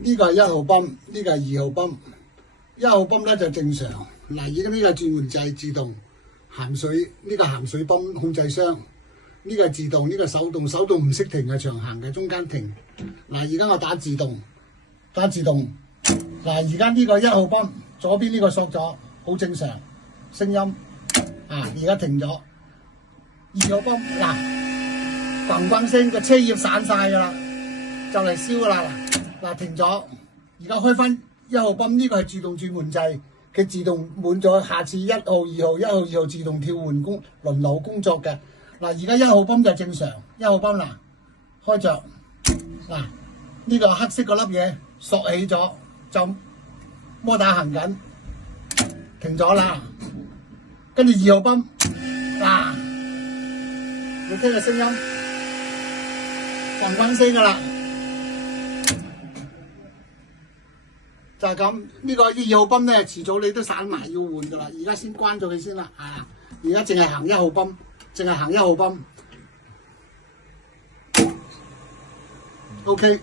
呢個係1號泵，呢個係2號泵。1號泵咧就正常。嗱，而家呢個轉換掣自動鹹水，呢個鹹水泵控制箱，呢個係自動，呢個手動，手動唔識停嘅，長行嘅，中間停。嗱，而家我打自動，嗱，而家呢個1號泵左邊呢個索咗，好正常，聲音而家停咗。2號泵嗱，咣咣聲，個車葉散晒㗎啦，就嚟燒㗎啦。嗱，停咗，而家開翻1號泵，呢個係自動轉換掣，佢自動滿咗，下次1號、2號、1號、2號自動跳換輪流工作嘅。嗱，而家1號泵就正常，1號泵嗱開着，嗱呢個黑色嗰粒嘢索起咗，就摩打行緊，停咗啦。跟住2號泵嗱，你聽個聲音，咣咣聲㗎啦。就係咁，呢個2號泵咧，遲早你都散埋要換噶啦。而家先關咗佢先啦，而家淨係行1號泵，淨係行1號泵。OK。